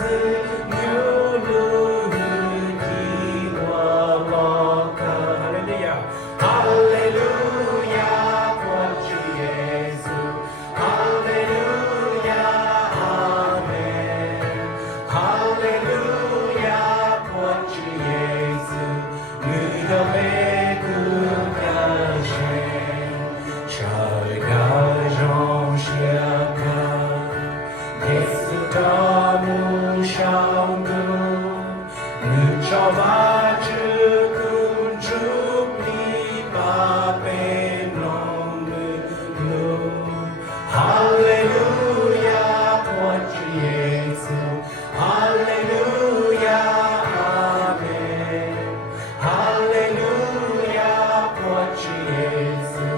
dự như lưu khi qua lo cờ. Hallelujah, Hallelujah của Chúa Giêsu. Hallelujah, Amen. Hallelujah của Chúa Giêsu. Người đã về cứu cả trên trời đã rong chia cờ. Giêsu đã muốn sao cứu người cho ba chữ cùng chúc đi ba bên lòng người lưu. Hallelujah của Chúa Giêsu. Hallelujah, Amen. Hallelujah của Chúa Giêsu.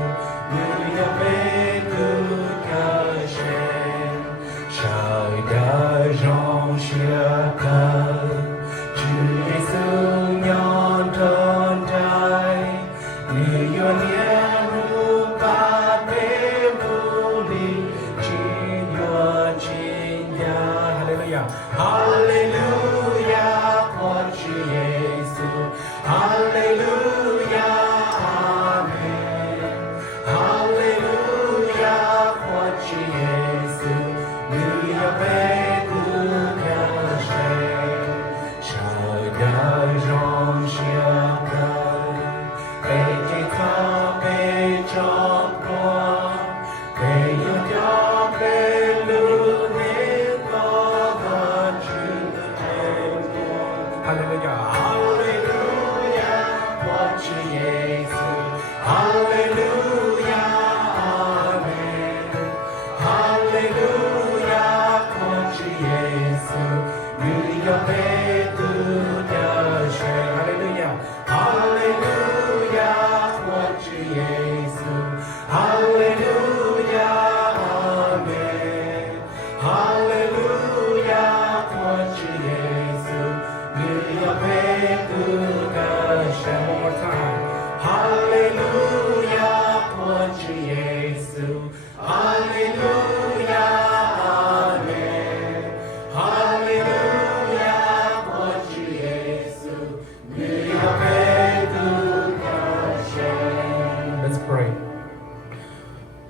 Người đã về cứu cả trên trời đã rong chia cờ. Chúa Giêsu nhon thân trai người yêu nhớ ba bên lưu đi chỉ nhớ chỉ nhà. Hallelujah, Hallelujah.